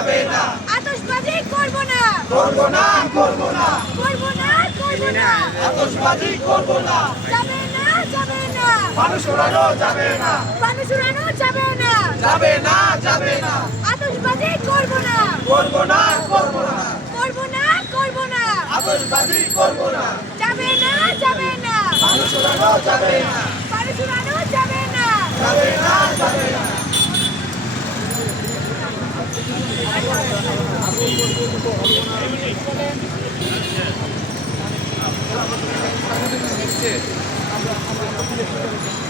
যাবে না। আতশবাজি করব না। করব না করব না। করব না করব না। আতশবাজি করব না। যাবে না যাবে না। মানুষ উড়ানো যাবে না। মানুষ উড়ানো যাবে না। যাবে না যাবে না। আতশবাজি করব না। করব না করব না। করব না করব না। আতশবাজি করব না। যাবে না যাবে না। মানুষ উড়ানো যাবে না। মানুষ উড়ানো যাবে না। যাবে না যাবে না। আমরা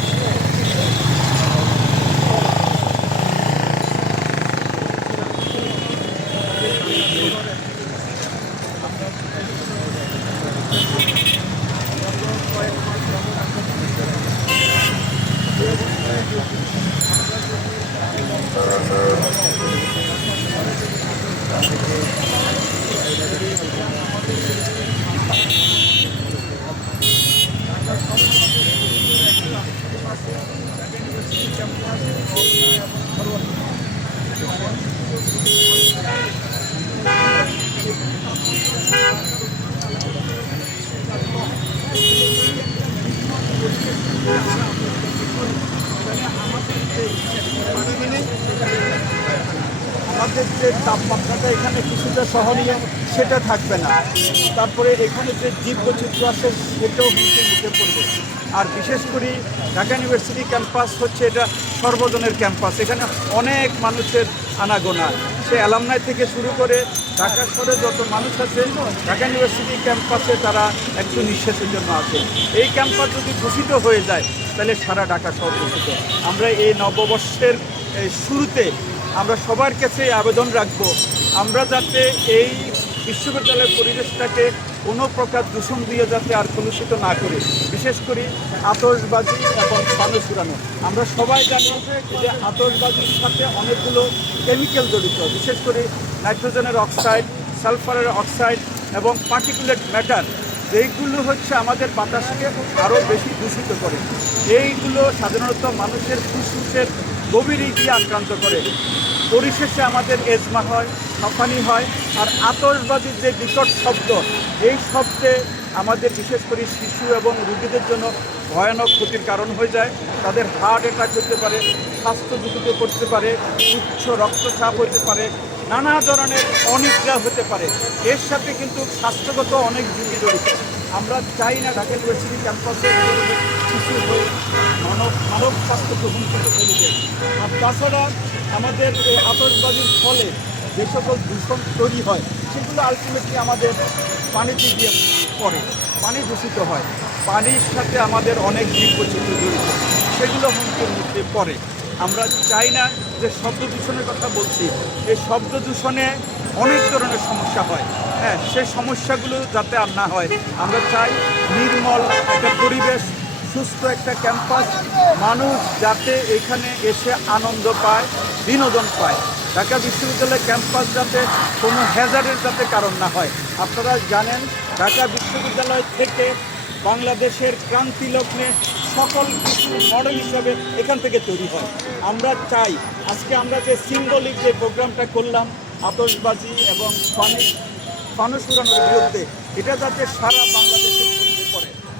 আমাদের যে তাপমাত্রাটা এখানে কিছুটা সহনীয়, সেটা থাকবে না। তারপরে এখানে যে জীব বৈচিত্র্য আছে, সেটাও কিন্তু মুখে পড়বে। আর বিশেষ করে ঢাকা ইউনিভার্সিটি ক্যাম্পাস হচ্ছে এটা সর্বজনের ক্যাম্পাস। এখানে অনেক মানুষের আনাগোনা সে অ্যালামনাই থেকে শুরু করে ঢাকা শহরে যত মানুষ আছে, ঢাকা ইউনিভার্সিটি ক্যাম্পাসে তারা একটু নিঃশ্বাসের জন্য আছে। এই ক্যাম্পাস যদি দূষিত হয়ে যায়, তাহলে সারা ঢাকা শহর দূষিত আমরা এই নববর্ষের শুরুতে আমরা সবার কাছে আবেদন রাখব, আমরা যাতে এই বিশ্ববিদ্যালয়ের পরিবেশটাকে কোনো প্রকার দূষণ দিয়ে যাতে আর কলুষিত না করে। বিশেষ করে আতশবাজি এবং পানস উড়ানো আমরা সবাই জানি যে আতশবাজির সাথে অনেকগুলো কেমিক্যাল জড়িত। বিশেষ করে নাইট্রোজেনের অক্সাইড, সালফারের অক্সাইড এবং পার্টিকুলেট ম্যাটার। এইগুলো হচ্ছে আমাদের বাতাসকে আরও বেশি দূষিত করে। এইগুলো সাধারণত মানুষের ফুসফুসের গভীরে গিয়ে আক্রান্ত করে। পরিশেষে আমাদের এজমা হয় হাঁপানি হয়, আর আতশবাজির যে বিকট শব্দ এই শব্দে আমাদের বিশেষ করে শিশু এবং রুগীদের জন্য ভয়ানক ক্ষতির কারণ হয়ে যায়। তাদের হার্ট অ্যাটাক হতে পারে, স্বাস্থ্য ঝুঁকিত করতে পারে, উচ্চ রক্তচাপ হতে পারে, নানা ধরনের অনিদ্রা হতে পারে। এর সাথে কিন্তু স্বাস্থ্যগত অনেক ঝুঁকি জড়িত আমরা চাই না ঢাকা ইউনিভার্সিটি ক্যাম্পাসে শিশু হয়ে মানব মানব স্বাস্থ্যকে হুমকিতে ফেলে দেয় আর তাছাড়া আমাদের এই আতশবাজির ফলে যে সকল দূষণ তৈরি হয় সেগুলো আলটিমেটলি আমাদের পানিতে গিয়ে পড়ে, পানি দূষিত হয়। পানির সাথে আমাদের অনেক জীববৈচিত্র্য জড়িত, সেগুলো হুমকির মধ্যে পড়ে। আমরা চাই না যে শব্দ দূষণের কথা বলছি, এই শব্দ দূষণে অনেক ধরনের সমস্যা হয়। হ্যাঁ সেই সমস্যাগুলো যাতে আর না হয়, আমরা চাই নির্মল একটা পরিবেশ সুস্থ একটা ক্যাম্পাস, মানুষ যাতে এখানে এসে আনন্দ পায়, বিনোদন পায়। ঢাকা বিশ্ববিদ্যালয় ক্যাম্পাস যাতে কোনো হ্যাজার্ডের যাতে কারণ না হয়। আপনারা জানেন, ঢাকা বিশ্ববিদ্যালয় থেকে বাংলাদেশের ক্রান্তি লগ্নে সকল কিছু মডেল হিসাবে এখান থেকে তৈরি হয়। আমরা চাই, আজকে আমরা যে সিম্বলিক যে প্রোগ্রামটা করলাম, আতশবাজি এবং ফানুস ফানুস উড়ানোর বিরুদ্ধে, এটা যাতে সারা বাংলাদেশে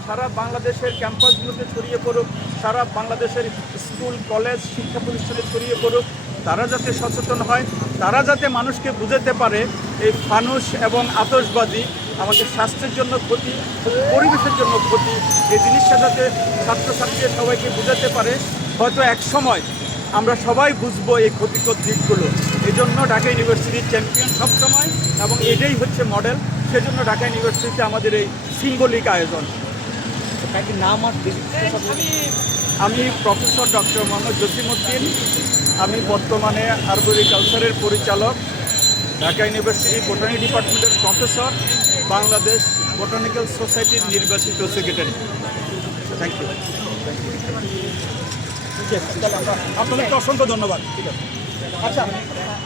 সারা বাংলাদেশের ক্যাম্পাসগুলোতে ছড়িয়ে পড়ুক, সারা বাংলাদেশের স্কুল, কলেজ, শিক্ষা প্রতিষ্ঠানে ছড়িয়ে পড়ুক, তারা যাতে সচেতন হয়, তারা যাতে মানুষকে বুঝাতে পারে, এই ফানুস এবং আতশবাজি আমাদের স্বাস্থ্যের জন্য ক্ষতি, পরিবেশের জন্য ক্ষতি, এই জিনিসটা যাতে ছাত্রছাত্রীরা সবাইকে বোঝাতে পারে। হয়তো এক সময় আমরা সবাই বুঝব এই ক্ষতিকর দিকগুলো। এই জন্য ঢাকা ইউনিভার্সিটির চ্যাম্পিয়ন সবসময় এবং এটাই হচ্ছে মডেল সেজন্য ঢাকা ইউনিভার্সিটিতে আমাদের এই সিম্বলিক আয়োজন। নাম আর আমি প্রফেসর ডক্টর মোহাম্মদ জসিমউদ্দিন। আমি বর্তমানে আরবরিকালচারের পরিচালক ঢাকা ইউনিভার্সিটি বোটানি ডিপার্টমেন্টের প্রফেসর বাংলাদেশ বোটানিক্যাল সোসাইটির নির্বাচিত সেক্রেটারি। থ্যাংক ইউ আপনাদেরকে অসংখ্য ধন্যবাদ। ঠিক আছে। আচ্ছা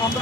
আমরা